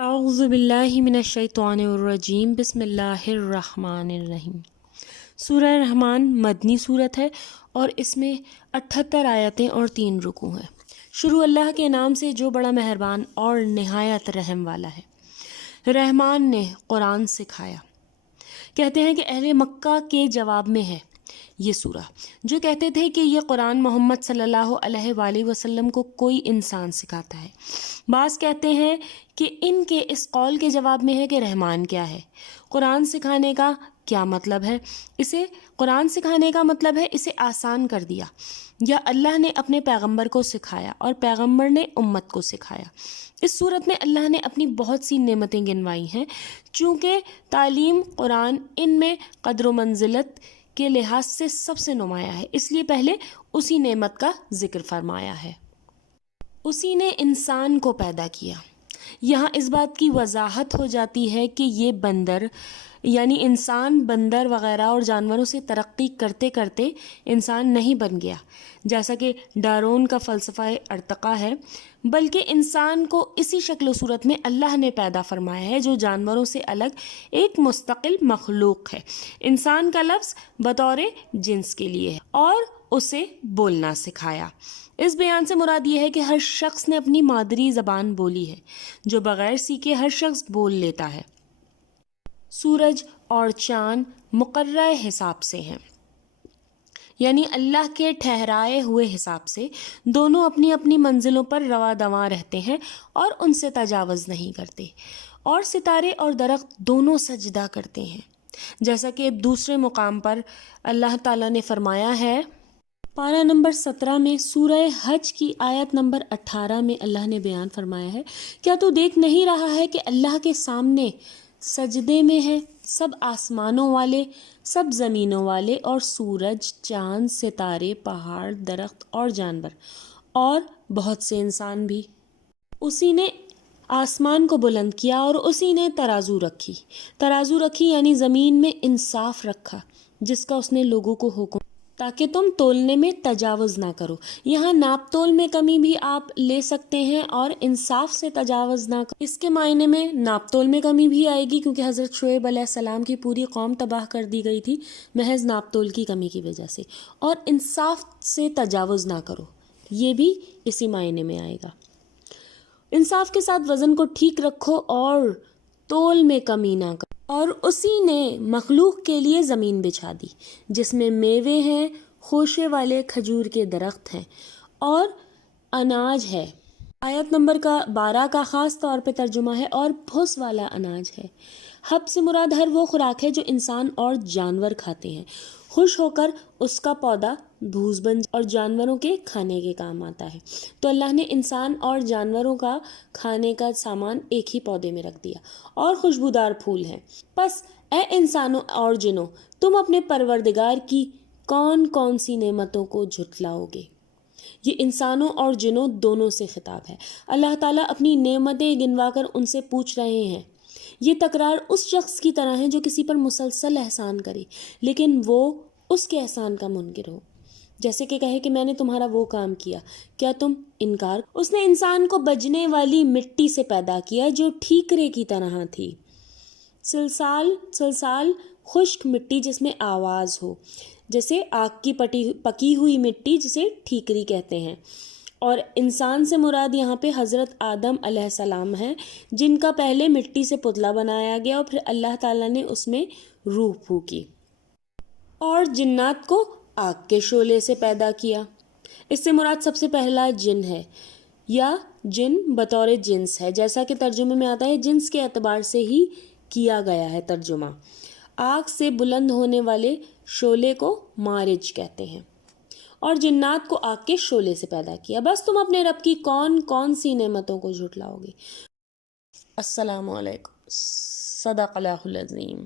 اعوذ باللہ من الشیطان الرجیم بسم اللہ الرحمن الرحیم۔ سورہ رحمان مدنی صورت ہے اور اس میں 78 آیتیں اور 3 رکوع ہیں۔ شروع اللہ کے نام سے جو بڑا مہربان اور نہایت رحم والا ہے۔ رحمان نے قرآن سکھایا۔ کہتے ہیں کہ اہل مکہ کے جواب میں ہے یہ سورہ، جو کہتے تھے کہ یہ قرآن محمد صلی اللہ علیہ وآلہ وسلم کو کوئی انسان سکھاتا ہے۔ بعض کہتے ہیں کہ ان کے اس قول کے جواب میں ہے کہ رحمان کیا ہے، قرآن سکھانے کا کیا مطلب ہے، قرآن سکھانے کا مطلب ہے اسے آسان کر دیا، یا اللہ نے اپنے پیغمبر کو سکھایا اور پیغمبر نے امت کو سکھایا۔ اس صورت میں اللہ نے اپنی بہت سی نعمتیں گنوائی ہیں، چونکہ تعلیم قرآن ان میں قدر و منزلت کے لحاظ سے سب سے نمایاں ہے، اس لیے پہلے اسی نعمت کا ذکر فرمایا ہے۔ اسی نے انسان کو پیدا کیا۔ یہاں اس بات کی وضاحت ہو جاتی ہے کہ یہ بندر یعنی انسان بندر وغیرہ اور جانوروں سے ترقی کرتے کرتے انسان نہیں بن گیا، جیسا کہ ڈارون کا فلسفہ ارتقاء ہے، بلکہ انسان کو اسی شکل و صورت میں اللہ نے پیدا فرمایا ہے، جو جانوروں سے الگ ایک مستقل مخلوق ہے۔ انسان کا لفظ بطور جنس کے لیے ہے اور اسے بولنا سکھایا۔ اس بیان سے مراد یہ ہے کہ ہر شخص نے اپنی مادری زبان بولی ہے، جو بغیر سیکھے ہر شخص بول لیتا ہے۔ سورج اور چاند مقررہ حساب سے ہیں، یعنی اللہ کے ٹھہرائے ہوئے حساب سے، دونوں اپنی اپنی منزلوں پر رواں دواں رہتے ہیں اور ان سے تجاوز نہیں کرتے، اور ستارے اور درخت دونوں سجدہ کرتے ہیں، جیسا کہ دوسرے مقام پر اللہ تعالیٰ نے فرمایا ہے۔ پارہ نمبر 17 میں سورہ حج کی آیت نمبر 18 میں اللہ نے بیان فرمایا ہے، کیا تو دیکھ نہیں رہا ہے کہ اللہ کے سامنے سجدے میں ہے سب آسمانوں والے، سب زمینوں والے، اور سورج، چاند، ستارے، پہاڑ، درخت اور جانور، اور بہت سے انسان بھی۔ اسی نے آسمان کو بلند کیا اور اسی نے ترازو رکھی یعنی زمین میں انصاف رکھا، جس کا اس نے لوگوں کو حکم، تاکہ تم تولنے میں تجاوز نہ کرو۔ یہاں ناپ تول میں کمی بھی آپ لے سکتے ہیں اور انصاف سے تجاوز نہ کرو، اس کے معنی میں ناپ تول میں کمی بھی آئے گی، کیونکہ حضرت شعیب علیہ السلام کی پوری قوم تباہ کر دی گئی تھی محض ناپ تول کی کمی کی وجہ سے۔ اور انصاف سے تجاوز نہ کرو، یہ بھی اسی معنی میں آئے گا۔ انصاف کے ساتھ وزن کو ٹھیک رکھو اور تول میں کمی نہ کرو۔ اور اسی نے مخلوق کے لیے زمین بچھا دی، جس میں میوے ہیں، خوشے والے کھجور کے درخت ہیں اور اناج ہے۔ آیت نمبر 12 کا خاص طور پہ ترجمہ ہے، اور بھوس والا اناج ہے۔ حب سے مراد ہر وہ خوراک ہے جو انسان اور جانور کھاتے ہیں، خوش ہو کر اس کا پودا بھوس بن اور جانوروں کے کھانے کے کام آتا ہے۔ تو اللہ نے انسان اور جانوروں کا کھانے کا سامان ایک ہی پودے میں رکھ دیا، اور خوشبودار پھول ہیں۔ پس اے انسانوں اور جنوں، تم اپنے پروردگار کی کون کون سی نعمتوں کو جھٹلاؤ گے؟ یہ انسانوں اور جنوں دونوں سے خطاب ہے۔ اللہ تعالیٰ اپنی نعمتیں گنوا کر ان سے پوچھ رہے ہیں۔ یہ تکرار اس شخص کی طرح ہے جو کسی پر مسلسل احسان کرے لیکن وہ اس کے احسان کا منکر ہو، جیسے کہ کہے کہ میں نے تمہارا وہ کام کیا، کیا تم انکار؟ اس نے انسان کو بجنے والی مٹی سے پیدا کیا جو ٹھیکرے کی طرح تھی، سلسال خشک مٹی جس میں آواز ہو، جیسے آگ کی پکی ہوئی مٹی جسے ٹھیکری کہتے ہیں۔ اور انسان سے مراد یہاں پہ حضرت آدم علیہ السلام ہیں، جن کا پہلے مٹی سے پتلا بنایا گیا اور پھر اللہ تعالیٰ نے اس میں روح پھونکی، اور جنات کو آگ کے شعلے سے پیدا کیا۔ اس سے مراد سب سے پہلا جن ہے، یا جن بطور جنس ہے، جیسا کہ ترجمے میں آتا ہے، جنس کے اعتبار سے ہی کیا گیا ہے ترجمہ۔ آگ سے بلند ہونے والے شعلے کو مارج کہتے ہیں، اور جنات کو آگ کے شعلے سے پیدا کیا۔ بس تم اپنے رب کی کون کون سی نعمتوں کو جھٹلاؤ گے؟ السلام علیکم۔ صدق اللہ العظیم۔